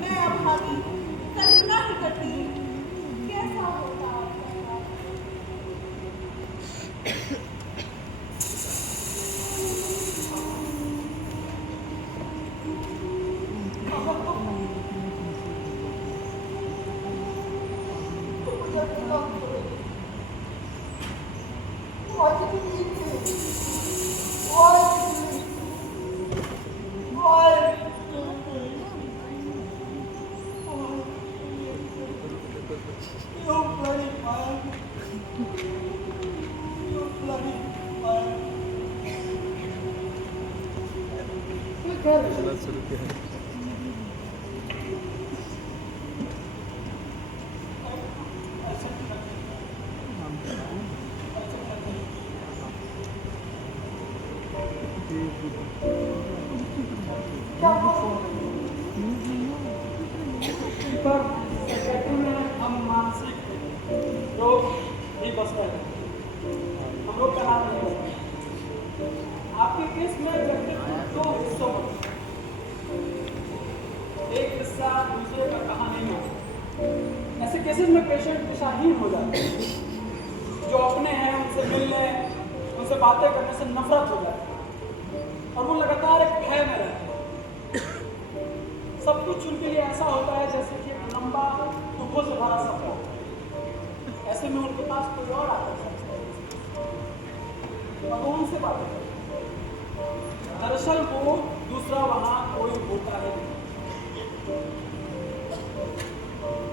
मैं अब भागी कल्पना ही करती हूँ कैसा होता आपका साथ। पर सेक्रेटरी में हम मानसिक रोग ही बस रहे हैं, हम लोग का नाम नहीं बसता। आपके केस में व्यक्तित्व दो हिस्सों में, एक हिस्सा दूसरे का कहा नहीं हो। ऐसे केसेस में पेशेंट दिशाहीन हो जाते हैं, जो अपने हैं उनसे मिलने, उनसे बातें करने से नफरत हो जाती है और वो लगातार एक भय में रहते हैं। सब कुछ उनके लिए ऐसा होता है जैसे कि एक लंबा दुखों से भरा सफर। ऐसे में उनके पास कोई और आता है और वो उनसे बातें करते हैं। दरअसल वो दूसरा वहाँ कोई होता है नहीं।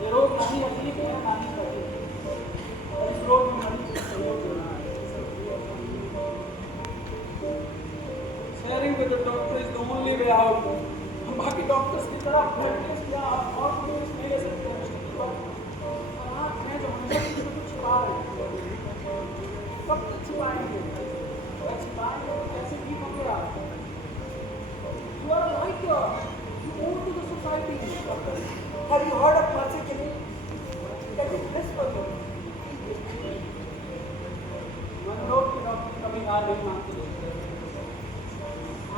ये रोग ना ही अपनी है ना ही करते। इस रोग में मरीज को सहयोग देना है। Sharing with the doctor is the only way out. हम बाकी डॉक्टर्स की तरह ब्लड टेस्ट या और कोई टेस्ट नहीं ले सकते हैं। और आप हैं जो हमेशा किसी को छुपा रहे हैं। कब तक छुपाएंगे? ऐसे ठीक हो गया। You are a writer. You owe to the society. Have you heard of mercy killing? That is best for you. मनोरोग के डॉक्टर कभी हार नहीं मानते।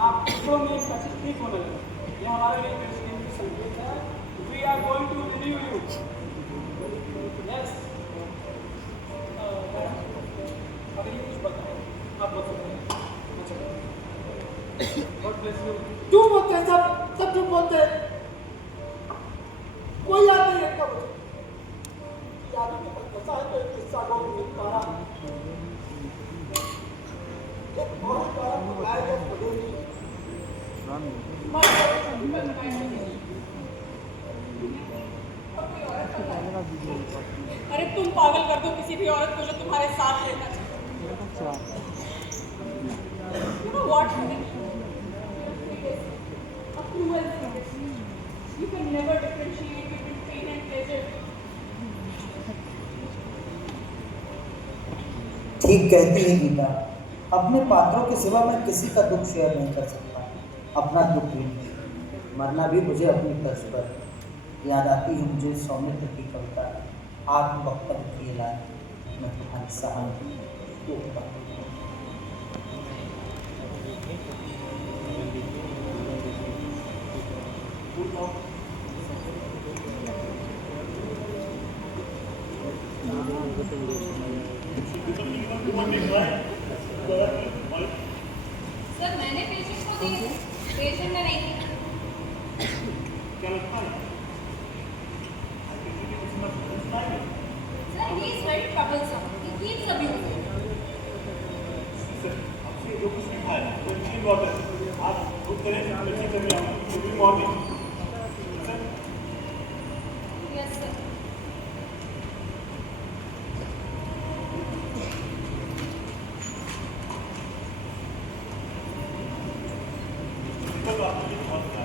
आप टुकड़ों में कशिश ठीक होने लगे। ये हमारे लिए पेशेंट की संकेत है। We are going to relieve you. Yes. Madam, अभी कुछ बताओ। आप बोल सकते हैं। God bless you. क्यों बोलते हैं सब क्यों बोलते हैं? कोई याद नहीं रखता मुझे। याद नहीं रखता है तो एक किस्सा को नहीं पा रहा। एक बहुत बड़ा बुलाया गया पड़ोसी। अरे तुम पागल कर दो किसी भी औरत को जो तुम्हारे साथ लेना चाहे। You know what? A cruel thing. You can never differentiate between pain and pleasure. ठीक कहती है गीता, अपने पात्रों के सिवा मैं किसी का दुख शेयर नहीं कर सकता, अपना दुख भी नहीं। मरना भी मुझे अपनी तर्ज पर याद आती है मुझे सौमित्र की कविता, आत्म वक्तव्य की लाए मैं तुम्हारी सहानुभूति। सर मैंने पेशेंट को दी, पेशेंट ने नहीं। Sir, he is very troublesome. He keeps abusing. आपसे जो कुछ लिखा है वो अच्छी बात है, आप खुद करें अच्छी तरह एवरी मॉर्निंग। Yes, sir. तो आपने बहुत किया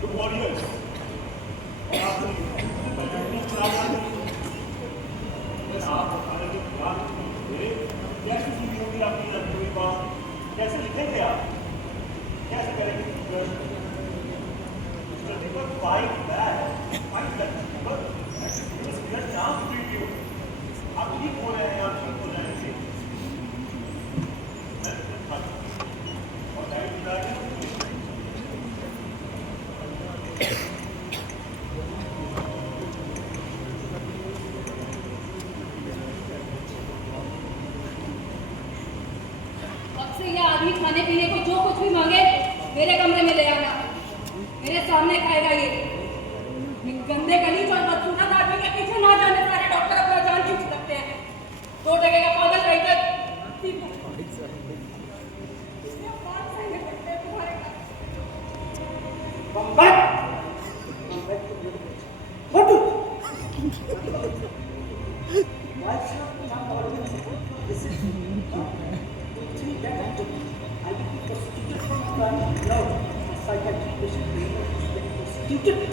तो वॉरियर्स कैसे सुनी होगी आपकी पूरी बात, कैसे लिखेंगे आप, कैसे करेंगे fight back, fight back chance give you, आप ठीक हो रहे हैं, आप ठीक हो जाएंगे। अब से यह आदमी खाने पीने को जो कुछ भी मांगे मेरे कमरे में ले आना, मेरे सामने खाएगा ये गंदे गलीज और बदसूरत आदमी के पीछे ना जाने सारे डॉक्टर अपना जान खींच सकते हैं। 2 टके का पागल writer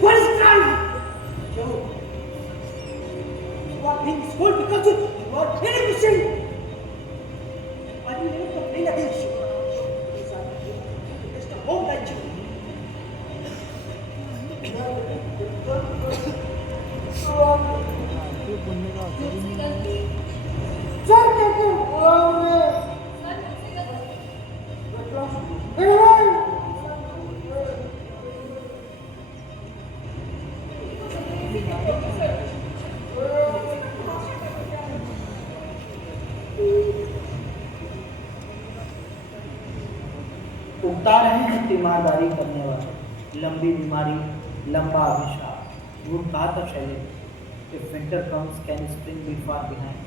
What is crime? You are being spoiled because you are innocent. I will never complain against you. Because I am just a home like you. उगता रहे हैं तीमारदारी करने वाले, लंबी बीमारी, लंबा अभिशाप। वो कहा था Shailendra, if winter comes, can spring be far behind?